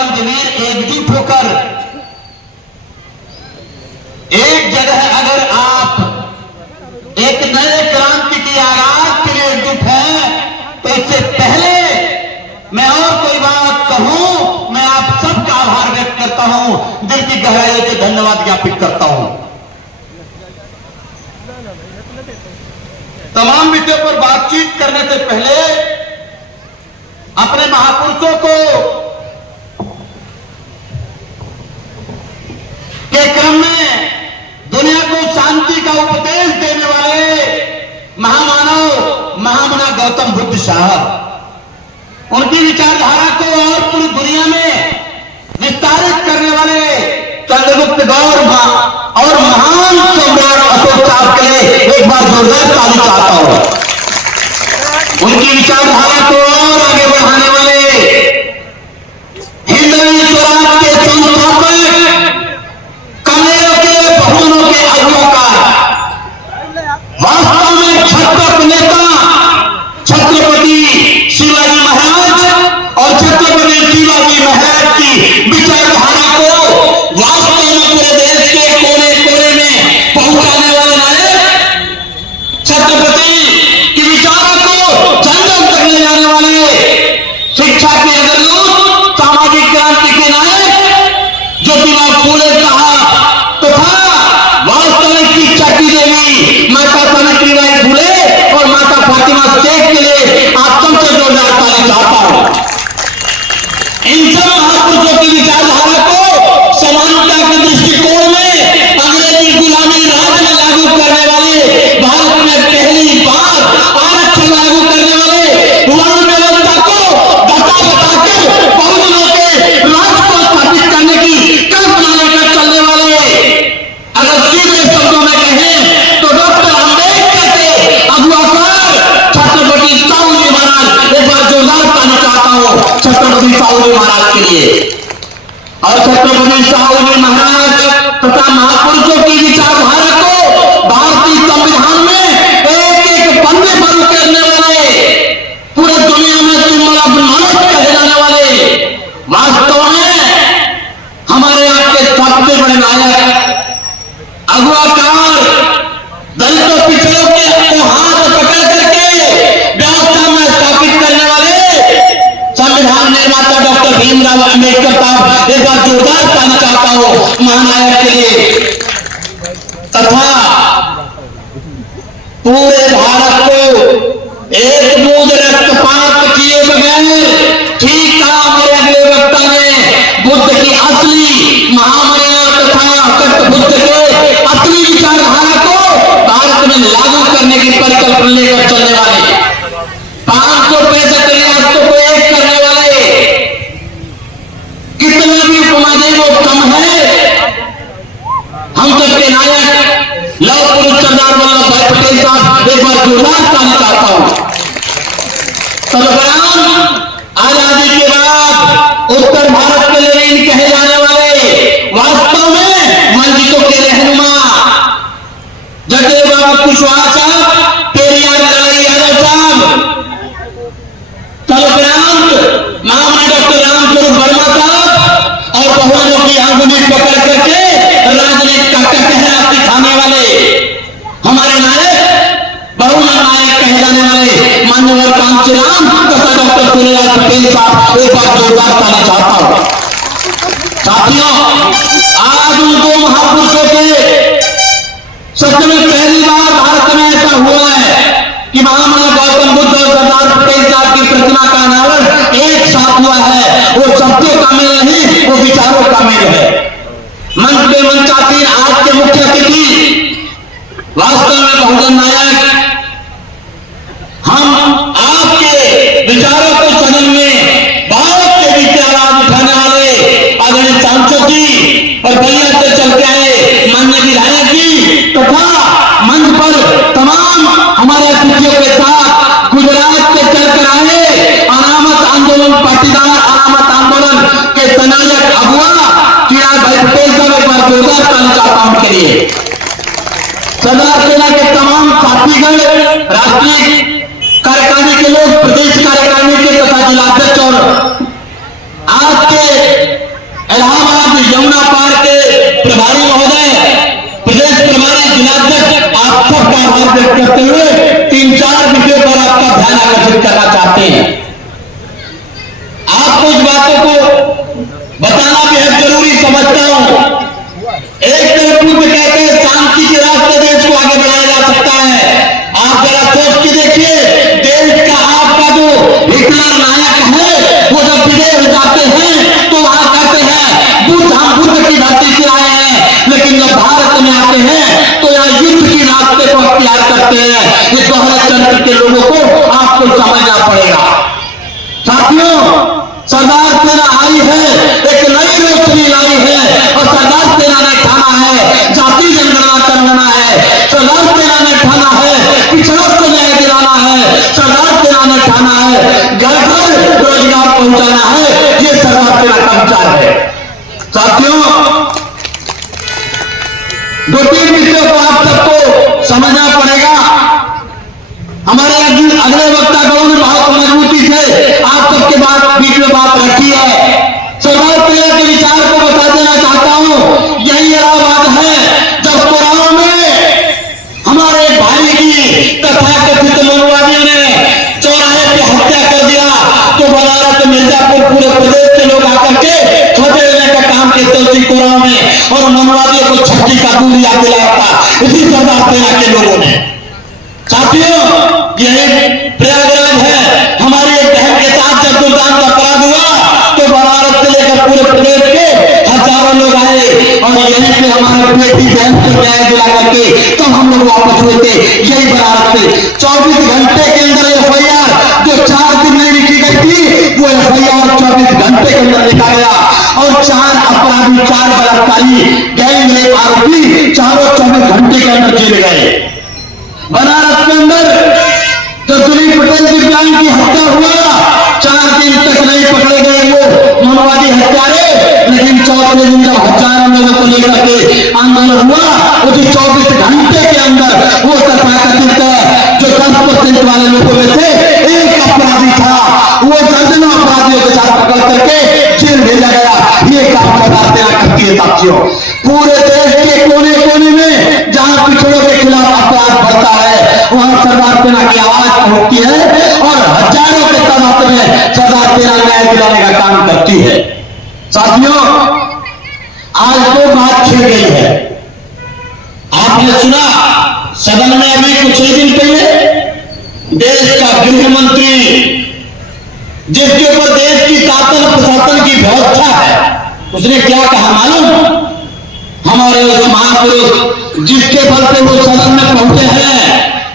क्रांतिवीर एकजुट होकर एक जगह अगर आप एक नए क्रांति की आगाज के लिए एकजुट हैं, तो इससे पहले मैं और कोई बात कहूं, मैं आप सबका आभार व्यक्त करता हूं, दिल की गहराई से धन्यवाद ज्ञापित करता हूं। तमाम विषयों पर बातचीत करने से पहले अपने महापुरुषों को के क्रम में दुनिया को शांति का उपदेश देने वाले महामानव महामना गौतम बुद्ध साहब, उनकी विचारधारा को और पूरी दुनिया में विस्तारित करने वाले चंद्रगुप्त गौर और महान सम्राट अशोक साहब के लिए एक बार जोरदार ताली चाहता हूं। उनकी विचारधारा को और आगे बढ़ाने वाले हिंदवी स्वराज के संस्थापक कमलेरों के बहुजनों के अगुवाकार, वास्तव में छत्रपति नेता छत्रपति शिवाजी महाराज और छत्रपति शिवाजी महाराज की विचारधारा को वास्तव में पूरे देश के कोने कोने में पहुंचाने वाले नायक, छत्रपति की विचारों को जन जन तक ले जाने वाले, शिक्षा के अग्रदूत, सामाजिक क्रांति के नायक ज्योतिबा फूले साहब तथा वास्तविक शिक्षा की देवी माता सावित्रीबाई फूले और माता फातिमा शेख के लिए आप सबसे जोरदार ताली चाहता हूं। इन सब महापुरुषों की विचारधारा को समानता के दृष्टिकोण में अंग्रेजी गुलामी राज में लागू करने वाले, भारत में पहली बार आरक्षण लागू करने वाले, वर्ण व्यवस्था को बताकर बहुजनों के राज को स्थापित करने की कल्पना लेकर चलने वाले, अगर सीधे शब्दों में कहें तो डॉक्टर अम्बेडकर के अगुवाकार छत्रपति साहू जी महाराज, एक बार जोरदार ताली चाहता हूं छत्रपति साहू जी महाराज के लिए। और छत्रपति साहू जी महाराज तथा महापुरुषों की विचारधारा को भारतीय संविधान में एक एक पन्ने पर उकेरने वाले, पूरे दुनिया में सिंबल ऑफ नॉलेज कहे जाने वाले, वास्तव में हमारे आपके सबसे बड़े नायक, अगुवाकार, दलितों पिछड़ों के हाथ पकड़ करके व्यवस्था में स्थापित करने वाले संविधान निर्माता डॉक्टर भीमराव अम्बेडकर साहब, एक बार जोरदार ताली चाहता हूं महानायक के लिए। तथा पूरे भारत को एक बूंद रक्तपात किए बगैर, ठीक कहा मेरे अगले वक्ता ने, बुद्ध की असली महामना तथा कट बुद्ध के असली विचारधारा को भारत में लागू करने की परिकल्पना लेकर चलने वाले, 565 रियासतों को एक करने वाले, कितना भी उपमा दे वो कम है, हम सबके नायक लौह पुरुष सरदार वल्लभ भाई पटेल साहब, एक बार जोरदार ताली चाहता हूं। तदुपरांत आजादी के बाद उत्तर भारत के लेनिन कहे जाने वाले, वास्तव में वंचितों के रहनुमा जगदेव बाबू कुशवाहा साहब, पेरियार लड़ाई यादव साहब, तदुपरांत महामना डॉक्टर रामस्वरूप वर्मा साहब और बहुजनों की आंगुली पकड़ करके राजनीति का कहरा सिखाने वाले हमारे नायक, बहुजन नायक कहे जाने वाले मान्यवर कांचीराम तथा डॉक्टर सुनीलाल पटेल साहब, एक बार जोरदार ताली चाहता हूं। साथियों, आज उन दो महापुरुषों के सच में पहली बार भारत में ऐसा हुआ है कि महामना गौतम बुद्ध और सरदार पटेल साहब की प्रतिमा का अनावरण एक साथ हुआ है। वो शब्दों का मेल नहीं, वो विचारों का मेल है। मंच पे मंचासीन आज के मुख्य अतिथि, वास्तव में बहुजन नायक, हम आपके विचारों को सदन में बहुत तेजी से आवाज उठाने वाले आदरणीय सांसद जी और बलिया से चल के आए माननीय विधायक जी तथा मंच पर तमाम हमारे अतिथियों के साथ गुजरात से चलकर आए अनामत आंदोलन, पाटीदार अनामत आंदोलन के तनायक अगुआ चिराग भाई पटेल साहब, एक बार जोरदार ताली चाहता हूं उनके लिए। सरदार सेना के तमाम साथीगण, राष्ट्रीय कार्यकारिणी के लोग, प्रदेश कार्यकारिणी के तथा जिलाध्यक्ष और आज के आयोजित करना चाहते हैं। आपको इस बातों को बताना बेहद जरूरी समझता हूं। एक तरफ पूर्व कहते हैं शांति के रास्ते देश को आगे बढ़ाया जा सकता है। आप जरा सोच के देखिए, देश का आपका जो हिटलर नायक है वो जब विदेश जाते हैं तो वहां कहते हैं बुद्ध, हम बुद्ध की धरती से आए हैं, लेकिन जब भारत में आते हैं तो यहाँ युद्ध की रास्ते को अख्तियार करते हैं। ये दोहरे तंत्र के लोगों को आपको समझना पड़ेगा। साथियों, सरदार सेना आई है, एक नई रोशनी लाई है और सरदार सेना ने ठाना है जाति जनगणना करवाना है। सरदार सेना ने ठाना है पिछड़ों को न्याय दिलाना है। सरदार सेना ने ठाना है घर घर रोजगार पहुंचाना है। ये सरदार सेना का विचार है। साथियों, दो तीन विषयों को आप सबको समझना पड़ेगा। हमारे अगले वक्तागणों ने बहुत मजबूती से आप सबके बीच में बात रखी है। सरदार सेना के विचार को बता देना चाहता हूं। यही इलाहाबाद है जब कुरान में हमारे भाई की तथाकथित मनुवादियों ने चौराहे पे हत्या कर दिया तो बनारस, मिर्जापुर, पूरे प्रदेश के लोग आकर के खदेड़ने का काम करते उसी कुरान में और मनुवादियों को छठी का दूध याद दिलाया था इसी सरदार सेना के लोगों ने। साथियों, यही प्रयागराज है। हमारी एक बहन के साथ जब दुर्दांत का अपराध हुआ तो बनारस से लेकर पूरे प्रदेश के हजारों लोग आए और यहीं पे हमारे बेटी बहन को न्याय दिला करके तब तो हम लोग वापस हुए थे यही बनारस से। 24 घंटे के अंदर एफआईआर जो 4 दिन में लिखी गई थी वो एफआईआर 24 घंटे के अंदर लिखा गया और 4 अपराधी, 4 बलात्कारी, गैंग रेप आरोपी चारों 24 घंटे के अंदर जेल गए। बनारस के अंदर जो दिलीप पटेल दिव्यांग की हत्या हुआ 4 दिन तक नहीं पकड़े गए वो मनुवादी हत्यारे, लेकिन 4वें दिन जब हजारों लोगों को लेकर के आंदोलन हुआ उसी 24 घंटे के अंदर वो तथाकथित जो 10% वाले लोगों में से एक अपराधी था वो दर्जनों अपराधियों के साथ पकड़ करके जेल भेजा गया। ये काम सरदार सेना करती है। साथियों, पूरे देश के कोने कोने में जहां पिछड़ों के खिलाफ अपराध बढ़ता है वहां सरदार सेना की आवाज पहुंचती है और हजारों के तादाद में सरदार सेना न्याय दिलाने का काम करती है। साथियों, आज तो बात छिड़ गई है। आपने सुना सदन में अभी कुछ ही दिन पहले देश का गृह मंत्री जिसके ऊपर देश की शासन प्रशासन की व्यवस्था है उसने क्या कहा मालूम? हमारे उस महापुरुष जिसके बल पे वो सदन में पहुंचे हैं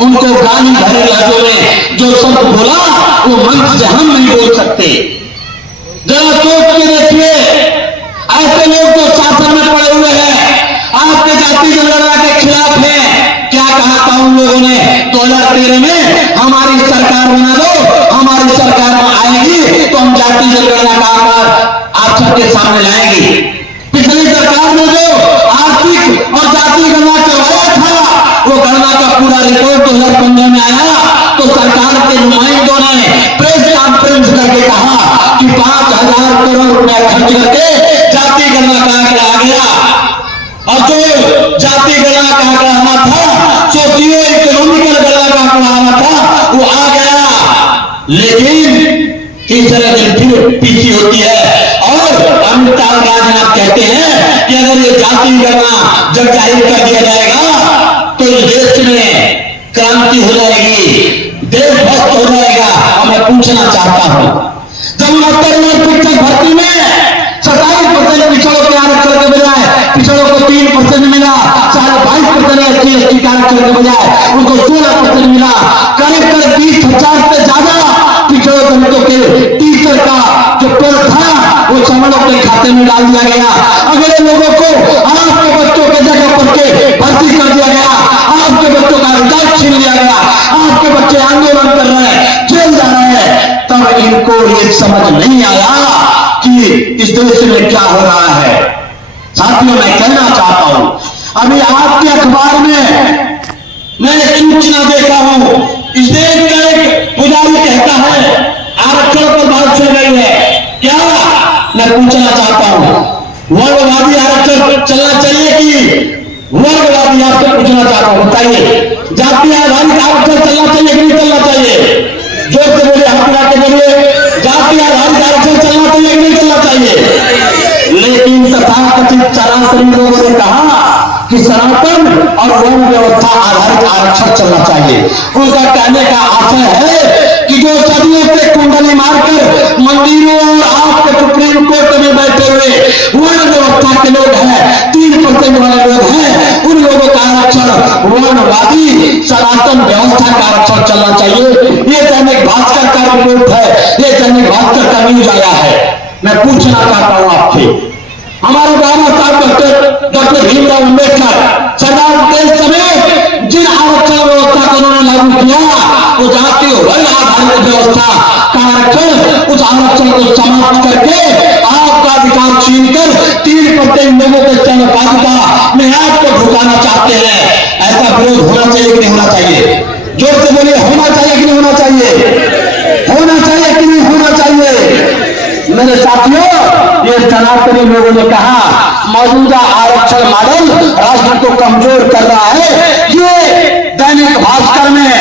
उनको गाली भरे लहजों में जो शब्द बोला वो मंच से हम नहीं बोल सकते। जरा सोच के देखिए, ऐसे लोग जो शासन में पड़े हुए हैं आपके जाति जनगणना के खिलाफ हैं। क्या कहा था उन लोगों ने 2013 में हमारी सरकार बना दो, हमारी सरकार में आएगी तो हम जाति जनगणना का आकार आप सबके सामने लाएंगे। पिछली सरकार ने जो आर्थिक और जाति गणना करवाया था वो गणना का पूरा रिपोर्ट 2015 में आया तो सरकार के नुमाइंदों ने प्रेस कॉन्फ्रेंस करके कहा कि 5,000 करोड़ रुपया खर्च करके जाति गणना का आंकड़ा आ गया और जो जाति गणना का आंकड़ा आना था, सोशियो इकोनॉमिकल गणना का आंकड़ा आना था वो आ गया। लेकिन तीसरे दिन फिर पीछे होती है और अमिताभ राजनाथ कहते हैं कि अगर ये जाति गणना जब जाहिर कर दिया जाएगा तो इस देश में क्रांति हो जाएगी, देश भक्त हो जाएगा। और मैं पूछना चाहता हूं, जब 69 शिक्षक भर्ती में 27% पिछड़ों के आरक्षण के बजाय पिछड़ों को 3% मिला, 22% SC/ST के आरक्षण के बजाय उनको 16% मिला, करीब 20,000 से ज्यादा पिछड़ों दलितों के टीचर का जो पद था वो समलों के खाते में डाल दिया गया। अगले लोगों को आपके बच्चों के जगह पर के भर्ती कर दिया गया, आपके बच्चों का रिजल्ट छीन लिया गया, आपके बच्चे आंदोलन कर रहे हैं, जेल जा रहे हैं। तब इनको ये समझ नहीं आया कि इस देश में क्या हो रहा है। साथियों, मैं कहना चाहता हूं, अभी आपके अखबार में मैं एक सूचना देखा हूं, इस देश का एक पुजारी कहता है आरक्षण पर बात चल रही है क्या? मैं पूछना चाहता हूं, वर्गवादी आरक्षण चलना चाहिए कि वर्गवादी? आपसे पूछना चाहता हूं, बताइए, जाति आधारित आरक्षण चलना चाहिए कि नहीं चलना चाहिए? जो से बोले हाथ मिला के बोलिए जाति आधारित आरक्षण चलना चाहिए कि नहीं चलना चाहिए। लेकिन तथाकथित सनातनी लोगों ने कहा कि सनातन और वर्ण व्यवस्था आधारित आरक्षण चलना चाहिए। उनका कहने का आशय है कि जो सदियों से कुंडली मारकर मंदिरों और आपके सुप्रीम कोर्ट में बैठे हुए वर्ण व्यवस्था के लोग हैं, 3% वाले लोग हैं, उन लोगों का आरक्षण वर्णवादी सनातन व्यवस्था का आरक्षण चलना चाहिए। ये दैनिक भास्कर का रिपोर्ट है, ये दैनिक भास्कर का न्यूज आया है। मैं पूछना चाहता हूं आपसे, हमारे बाबा साहब डॉक्टर भीमराव अम्बेडकर सरदार पटेल समेत जिन आरक्षण व्यवस्था को उन्होंने लागू किया, वो जाति वर्ण आधारित व्यवस्था का आरक्षण, उस आरक्षण को समाप्त करके आपका अधिकार छीनकर 3% लोगों के संपादिका में आपको ढुकाना चाहते हैं। ऐसा विरोध होना चाहिए कि नहीं होना चाहिए? जोर से बोलिए, होना चाहिए कि नहीं होना चाहिए? होना चाहिए कि नहीं होना चाहिए? मेरे साथियों, ये सनातनी लोगों ने कहा मौजूदा आरक्षण मॉडल राष्ट्र को कमजोर कर रहा है। ये दैनिक भास्कर में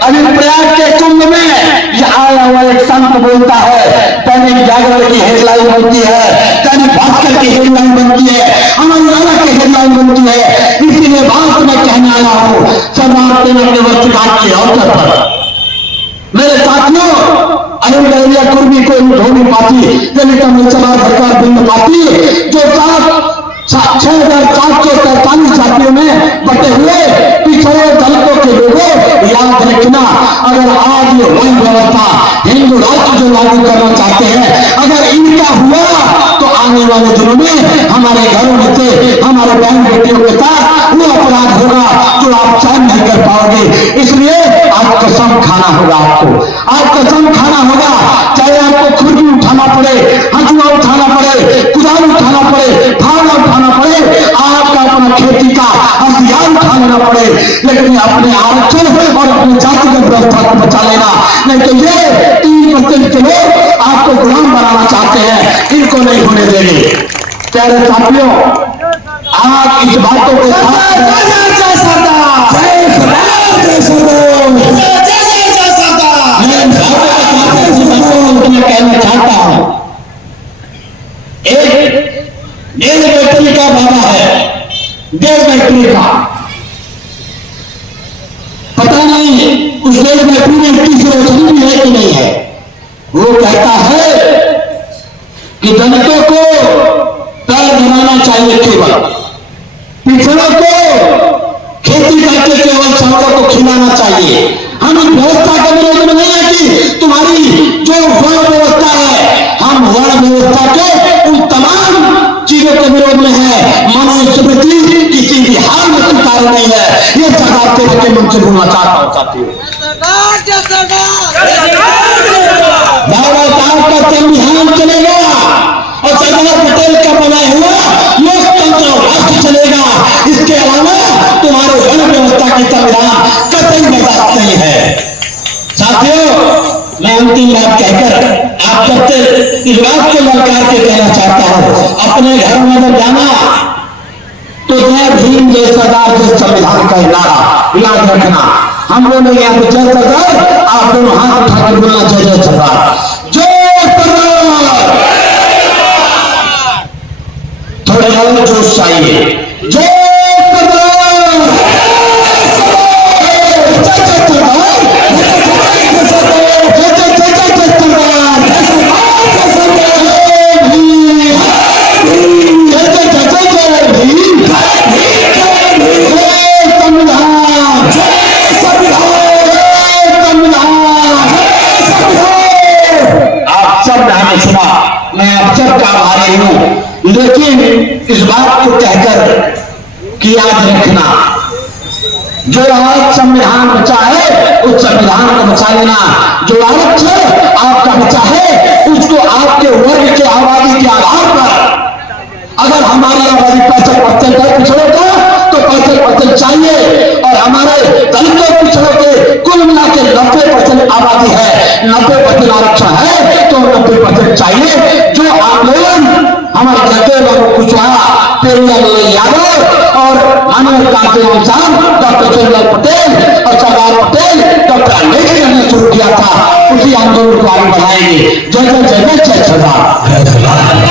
अनुप्रयाग के कुंभ में ये आया हुआ एक संत बोलता है, दैनिक जागरण की हेडलाइन बनती है, दैनिक भास्कर की हेडलाइन बनती है, अमर उजाला की हेडलाइन बनती है। इसीलिए बात मैं कहने आया हूं सरदार तिलक दिवस के अवसर पर। मेरे साथियों, अरुण गैरिया कुर्मी को धोनी पाती, दलित मुसलमान सरकार बिंद पाती, जो 6,743 जातियों में बटे हुए पिछड़े दलितों के लोगों, याद रखना, अगर आज ये वर्ण व्यवस्था हिंदू राष्ट्र जो लागू करना चाहते हैं, अगर इनका हुआ तो आने वाले दिनों में हमारे घरों में से हमारे बहन बेटियों के साथ वो अपराध होगा जो आप सहन नहीं कर पाओगे। इसलिए आज कसम खाना होगा, आपको आज कसम खाना होगा, चाहे आपको खुरपी उठाना पड़े, हथुआ उठाना पड़े, कुदाल उठाना पड़े, फावड़ा उठाना पड़े, आपका अपना खेती का हथियार उठा लेना पड़े, लेकिन अपने आरक्षण और अपने जातिगत व्यवस्था को बचा लेना। नहीं तो ये 3% के लोग आपको गुलाम बनाना चाहते हैं, इनको नहीं होने देंगे। प्यारे साथियों, आप इस बातों के साथ कहना चाहता हूं, एक डेढ़ बैटरी का बाबा है, 1.5 बैटरी का, पता नहीं उस 1.5 बैटरी में इतनी रोशनी भी है कि नहीं है। वो कहता है कि दलितों को पैर बनाना चाहिए, केवल पिछड़ों को खेती करके केवल चावलों को खिलाना चाहिए। हम इस व्यवस्था के विरोध में नहीं है कि तुम्हारी जो वर्ण व्यवस्था है, हम वर्ण व्यवस्था के उन तमाम चीजों के विरोध में है। मनुस्मृति किसी भी हाल में स्वीकार नहीं है। ये सरकार के मन से बोलना चाहता हूं साथियों। बाबा साहब का संविधान चलेगा और सरदार पटेल का बनाया हुआ लोकतंत्र राष्ट्र चलेगा। इसके अलावा तुम्हारे वर्ण व्यवस्था की संविधान कतई बर्दाश्त नहीं है। साथियों, मैं अंतिम बात कहकर आप सबसे इस बात को ललकार के कहना चाहता हूं, अपने घर में जब जाना तो जय भीम जय सरदार जय संविधान का नारा याद रखना। हम बोलेंगे यहाँ पे जय सरदार, आप दोनों हाथ उठाकर बोलना जय जय सरदार, जय सरदार। थोड़े और जोश चाहिए, जय लेकिन इस बात को कहकर कि याद रखना, जो आज संविधान बचा है उस संविधान को बचा लेना। जो आरक्षण आपका बचा है उसको आपके वर्ग के आबादी के आधार पर, अगर हमारी आबादी 65% है पिछड़ों का तो 65% चाहिए, और हमारे दलितों पिछड़ों के कुल मिला के 90% आबादी है, 90% आरक्षण है तो 90% चाहिए। जो आंदोलन हमारे जगदेव बाबू कुशवाहा, पेरियालाल यादव और माननीय कांति अनुसार डॉक्टर सुरेंद्र पटेल और सरदार पटेल, डॉक्टर अम्बेडकर ने शुरू किया था, उसी आंदोलन को आगे बढ़ाएंगे। जय जय जय जय जय सरदार।